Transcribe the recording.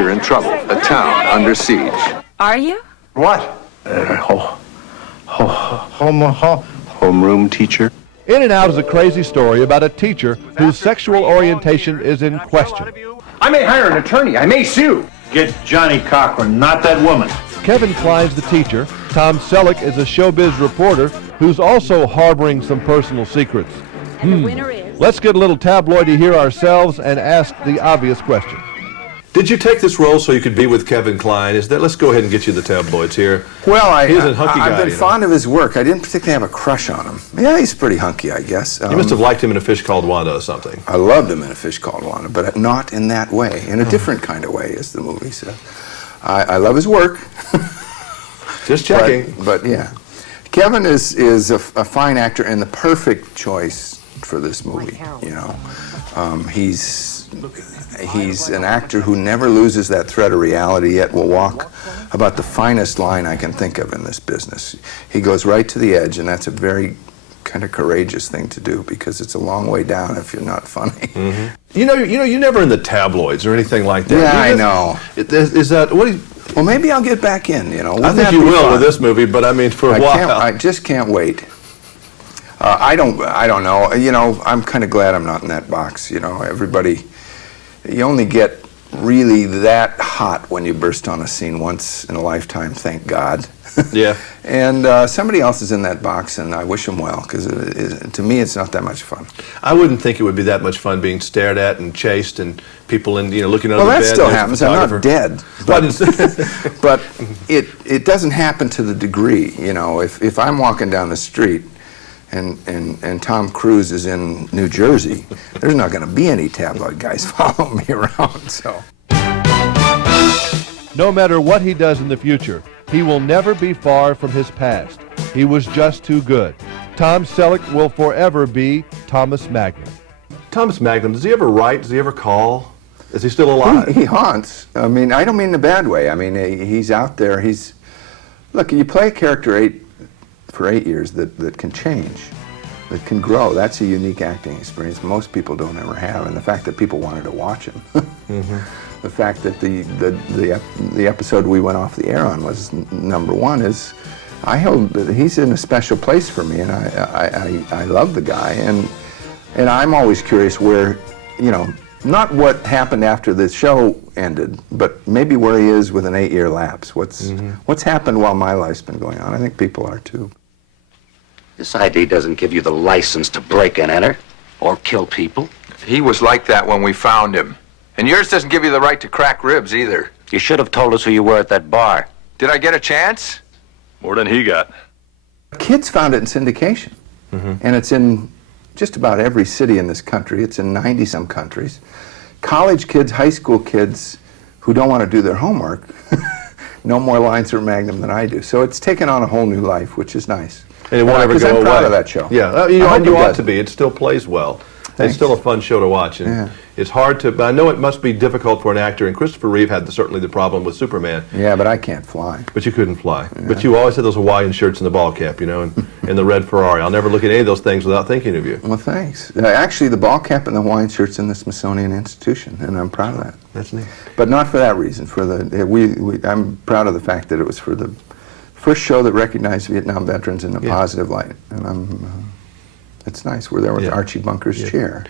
teacher in trouble, a town under siege. Are you? What? Homeroom teacher. In and Out is a crazy story about a teacher whose sexual orientation is in question. I may hire an attorney. I may sue. Get Johnny Cochran, not that woman. Kevin Kline's the teacher. Tom Selleck is a showbiz reporter who's also harboring some personal secrets. And the winner is... Let's get a little tabloidy here ourselves and ask the obvious question. Did you take this role so you could be with Kevin Kline? Let's go ahead and get you the tabloids here. Well, He's a hunky guy, I've been fond of his work. I didn't particularly have a crush on him. Yeah, he's pretty hunky, I guess. You must have liked him in A Fish Called Wanda or something. I loved him in A Fish Called Wanda, but not in that way. In a different kind of way, as the movie said. I love his work. Just checking. But yeah, Kevin is a fine actor and the perfect choice for this movie. You know, he's an actor who never loses that thread of reality, yet will walk about the finest line I can think of in this business. He goes right to the edge, and that's a very kind of courageous thing to do because it's a long way down if you're not funny. Mm-hmm. You're never in the tabloids or anything like that. Yeah, I know. Is that what? Well, maybe I'll get back in. You know, I think you will with this movie, but I mean, for a while. I just can't wait. I don't know. You know, I'm kind of glad I'm not in that box. You know, everybody. You only get really that hot when you burst on a scene once in a lifetime, thank God. Yeah. And somebody else is in that box, and I wish them well, because to me it's not that much fun. I wouldn't think it would be that much fun being stared at and chased and people looking under the bed. Well, that still happens. I'm not dead. But it doesn't happen to the degree. You know, if I'm walking down the street and Tom Cruise is in New Jersey, there's not going to be any tabloid guys following me around. So, No matter what he does in the future, he will never be far from his past. He was just too good. Tom Selleck will forever be Thomas Magnum. Thomas Magnum, does he ever write? Does he ever call? Is he still alive? He haunts. I mean, I don't mean in a bad way. I mean, he's out there. Look, you play a character for 8 years that can change, that can grow. That's a unique acting experience most people don't ever have. And the fact that people wanted to watch him. Mm-hmm. The fact that the episode we went off the air on was #1 is, he's in a special place for me, and I love the guy, and I'm always curious where, not what happened after the show ended, but maybe where he is with an 8-year lapse. What's happened while my life's been going on? I think people are too. This ID doesn't give you the license to break and enter or kill people. He was like that when we found him. And yours doesn't give you the right to crack ribs either. You should have told us who you were at that bar. Did I get a chance? More than he got. Kids found it in syndication. Mm-hmm. And it's in just about every city in this country. It's in 90-some countries. College kids, high school kids who don't want to do their homework know more lines from Magnum than I do. So it's taken on a whole new life, which is nice. And it won't ever go away. I'm proud of that show. Yeah, you ought to be. It still plays well. Thanks. It's still a fun show to watch, and it's hard to. I know it must be difficult for an actor, and Christopher Reeve had certainly the problem with Superman. Yeah, but I can't fly. But you couldn't fly. Yeah. But you always had those Hawaiian shirts and the ball cap, and the red Ferrari. I'll never look at any of those things without thinking of you. Well, thanks. Actually, the ball cap and the Hawaiian shirt's in the Smithsonian Institution, and I'm proud of that. That's neat. But not for that reason. I'm proud of the fact that it was for the first show that recognized Vietnam veterans in a positive light, and it's nice. We're there with Archie Bunker's chair.